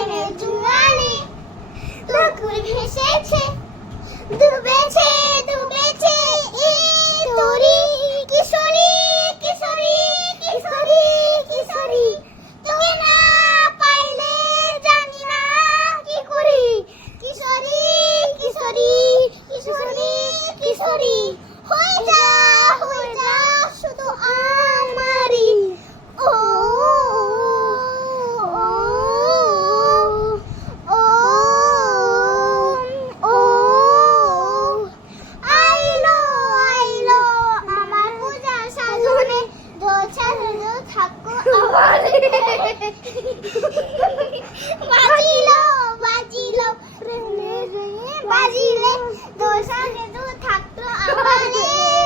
প্রেমে জুয়ারে পুকুর ভেসেছে ডুবেছে ডুবেছে এই তরি কিশোরী কিশোরী কিশোরী কিশোরী তোকে না পাইলে জানি না কি করি কিশোরী কিশোরী কিশোরী কিশোরী হয়ে যা শুধু আমারই ও ও ও আইলো আইলো আমার পূজা সাজনে দোছা ধরে থাকো আমারে বাজিলো বাজিলো রে রে বাজিলে দোছা ধরে থাকতো আমারে